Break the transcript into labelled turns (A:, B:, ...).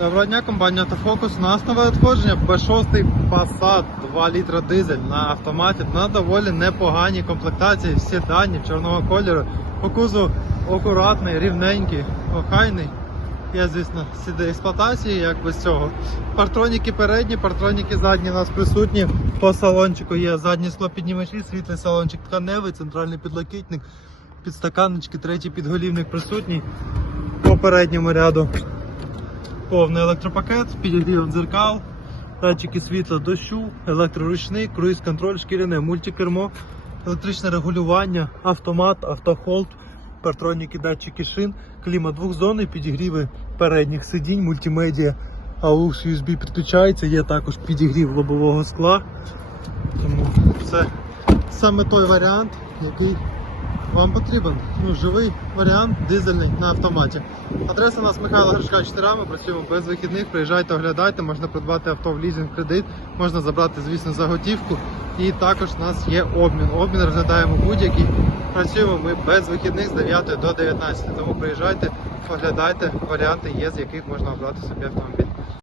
A: Доброго дня, компанія Автофокус. У нас нове надходження B6 Passat 2 літра дизель на автоматі на доволі непоганій комплектації. Всі дані чорного кольору. По кузу акуратний, рівненький, охайний. Є, звісно, сіди експлуатації, як без цього. Партроніки передні, партроніки задні у нас присутні. По салончику є задні склопіднімачі, світлий салончик тканевий, центральний підлокітник, підстаканнички, третій підголівник присутній по передньому ряду повний електропакет з підігрівом дзеркал, датчики світла дощу, електроручник, круїз-контроль, шкіряне мультикермо, електричне регулювання, автомат, автохолд, партроніки, датчики шин, клімат двохзонний, підігріви передніх сидінь, мультимедіа, AUX USB підключається, є також підігрів лобового скла. Тому це саме той варіант, який вам потрібен. Ну, живий варіант дизельний на автоматі. Адреса у нас Михайла Гришка 4 ми працюємо без вихідних. Приїжджайте, оглядайте, можна придбати авто в лізинг кредит, можна забрати, звісно, за готівку. І також у нас є обмін. Обмін розглядаємо будь-який. Працюємо ми без вихідних з 9 до 19. Тому приїжджайте, оглядайте, варіанти є, з яких можна обрати собі автомобіль.